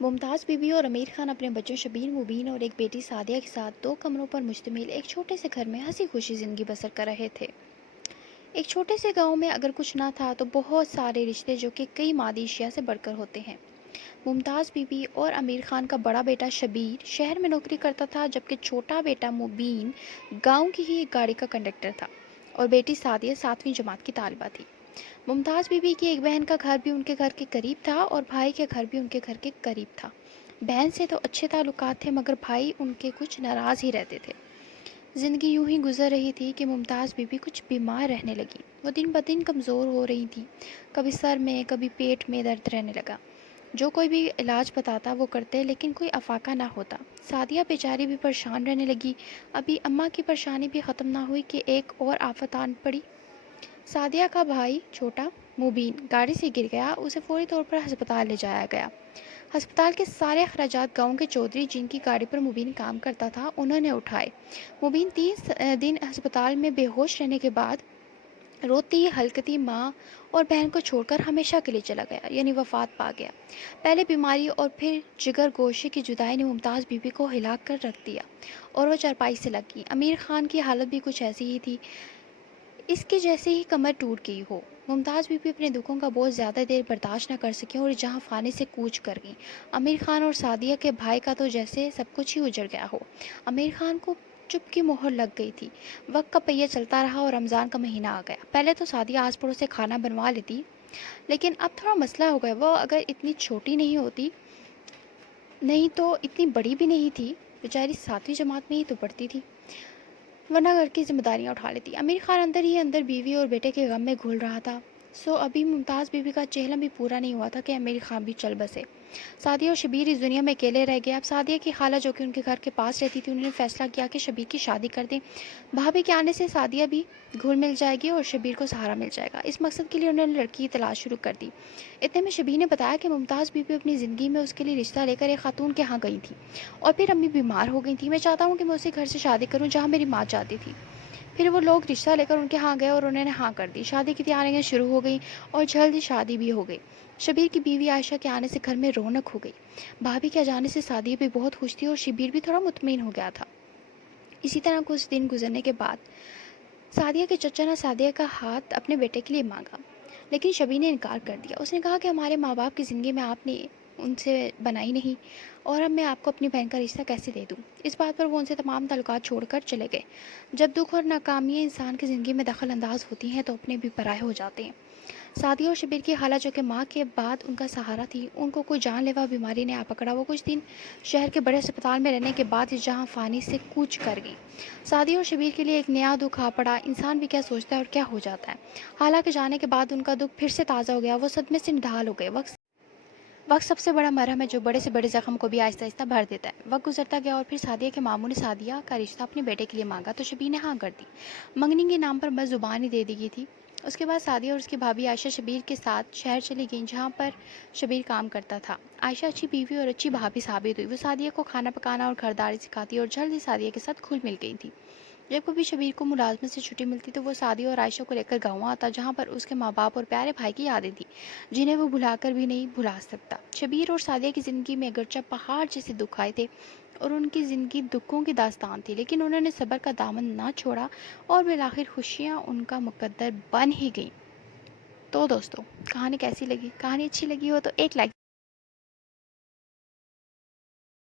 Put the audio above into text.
मुमताज़ बीबी और आमिर खान अपने बच्चों शबीर मुबीन और एक बेटी सादिया के साथ 2 कमरों पर मुश्तमिल एक छोटे से घर में हंसी खुशी ज़िंदगी बसर कर रहे थे। एक छोटे से गांव में अगर कुछ ना था तो बहुत सारे रिश्ते जो कि कई मादी अशिया से बढ़कर होते हैं। मुमताज़ बीबी और आमिर खान का बड़ा बेटा शबीर शहर में नौकरी करता था, जबकि छोटा बेटा मुबीन गांव की ही एक गाड़ी का कंडक्टर था और बेटी सादिया 7वीं जमात की तालिबा थी। मुमताज़ बीबी की एक बहन का घर भी उनके घर के करीब था और भाई के घर भी उनके घर के करीब था। बहन से तो अच्छे ताल्लुकात थे, मगर भाई उनके कुछ नाराज़ ही रहते थे। ज़िंदगी यूं ही गुजर रही थी कि मुमताज़ बीबी कुछ बीमार रहने लगी। वो दिन ब दिन कमज़ोर हो रही थी। कभी सर में कभी पेट में दर्द रहने लगा। जो कोई भी इलाज बताता वो करते, लेकिन कोई अफाका ना होता। सादिया बेचारी भी परेशान रहने लगी। अभी अम्मा की परेशानी भी ख़त्म ना हुई कि एक और आफत आन पड़ी। सादिया का भाई छोटा मुबीन गाड़ी से गिर गया। उसे फौरी तौर पर अस्पताल ले जाया गया। अस्पताल के सारे अखराजात गांव के चौधरी, जिनकी गाड़ी पर मुबीन काम करता था, उन्होंने उठाए। मुबीन 3 दिन अस्पताल में बेहोश रहने के बाद रोती हलकती माँ और बहन को छोड़कर हमेशा के लिए चला गया, यानी वफात पा गया। पहले बीमारी और फिर जिगर गोशे की जुदाई ने मुमताज़ बीबी को हिला कर रख दिया और वो चारपाई से लग गई। आमिर खान की हालत भी कुछ ऐसी ही थी, इसके जैसे ही कमर टूट गई हो। मुमताज़ बीबी अपने दुखों का बोझ ज़्यादा देर बर्दाश्त न कर सकी और जहाँ फाने से कूच कर गईं। आमिर खान और सादिया के भाई का तो जैसे सब कुछ ही उजड़ गया हो। आमिर खान को चुप की मोहर लग गई थी। वक्त का पहिया चलता रहा और रमज़ान का महीना आ गया। पहले तो सादिया आस पड़ोस से खाना बनवा लेती, लेकिन अब थोड़ा मसला हो गया। वो अगर इतनी छोटी नहीं होती, नहीं तो इतनी बड़ी भी नहीं थी। बेचारी 7वीं जमात में ही तो पढ़ती थी, वरना घर की जिम्मेदारियां उठा लेती। आमिर खान अंदर ही अंदर बीवी और बेटे के गम में घुल रहा था। अभी मुमताज़ बीबी का चेहरा भी पूरा नहीं हुआ था कि आमिर खान भी चल बसे। सादिया और शबीर इस दुनिया में अकेले रह गए। अब सादिया की खाला, जो कि उनके घर के पास रहती थी, उन्होंने फैसला किया कि शबीर की शादी कर दें। भाभी के आने से सादिया भी घुल मिल जाएगी और शबीर को सहारा मिल जाएगा। इस मकसद के लिए उन्होंने लड़की की तलाश शुरू कर दी। इतने में शबीर ने बताया कि मुमताज़ बीबी अपनी ज़िंदगी में उसके लिए रिश्ता लेकर एक खातून के यहाँ गई थी और फिर अम्मी बीमार हो गई थी। मैं चाहता हूँ कि मैं उसी घर से शादी करूँ जहाँ मेरी माँ चाहती थी। फिर वो लोग रिश्ता लेकर उनके यहाँ गए और उन्होंने हाँ कर दी। शादी की तैयारियां शुरू हो गई और जल्द ही शादी भी हो गई। शबीर की बीवी आयशा के आने से घर में रौनक हो गई। भाभी के जाने से सादिया भी बहुत खुश थी और शबीर भी थोड़ा मुतमईन हो गया था। इसी तरह कुछ दिन गुजरने के बाद सादिया के चचा ने सादिया का हाथ अपने बेटे के लिए मांगा, लेकिन शबीर ने इनकार कर दिया। उसने कहा कि हमारे माँ बाप की ज़िंदगी में आपने उनसे बनाई नहीं, और अब मैं आपको अपनी बहन का रिश्ता कैसे दे दूँ। इस बात पर वो उनसे तमाम ताल्लुकात छोड़कर चले गए। जब दुख और नाकामियाँ इंसान की ज़िंदगी में दखल अंदाज होती हैं तो अपने भी पराये हो जाते हैं। सादिया और शबीर की खाला, जो कि माँ के बाद उनका सहारा थी, उनको कोई जानलेवा बीमारी ने आ पकड़ा। वो कुछ दिन शहर के बड़े अस्पताल में रहने के बाद जहाँ फानी से कूच कर गई। सादिया और शबीर के लिए एक नया दुख आ पड़ा। इंसान भी क्या सोचता है और क्या हो जाता है। हालांकि जाने के बाद उनका दुख फिर से ताज़ा हो गया। वो सदमे से निढाल हो गए। वक्त सबसे बड़ा मरहम है, जो बड़े से बड़े ज़ख्म को भी आहिस्ता आहिस्ता भर देता है। वक्त गुजरता गया और फिर सादिया के मामू ने सादिया का रिश्ता अपने बेटे के लिए मांगा तो शबीर ने हाँ कर दी। मंगनी के नाम पर बस ज़ुबान ही दे दी गई थी। उसके बाद सादिया और उसकी भाभी आयशा शबीर के साथ शहर चली गईं, जहाँ पर शबीर काम करता था। आयशा अच्छी बीवी और अच्छी भाभी साबित हुई। वो सादिया को खाना पकाना और खरीदारी सिखाती और जल्द ही सादिया के साथ घुल मिल गई थी। जब कभी शबीर को मुलाजमत से छुट्टी मिलती तो वो सादिया और आयशा को लेकर गाँव आता, जहाँ पर उसके माँ बाप और प्यारे भाई की यादें थी, जिन्हें वो भुलाकर भी नहीं भुला सकता। शबीर और सादिया की ज़िंदगी में अगरचे पहाड़ जैसे दुख आए थे और उनकी ज़िंदगी दुखों की दास्तान थी, लेकिन उन्होंने सब्र का दामन ना छोड़ा और बिलाखिर खुशियाँ उनका मुकद्दर बन ही गईं। तो दोस्तों, कहानी कैसी लगी? कहानी अच्छी लगी हो तो एक लाइक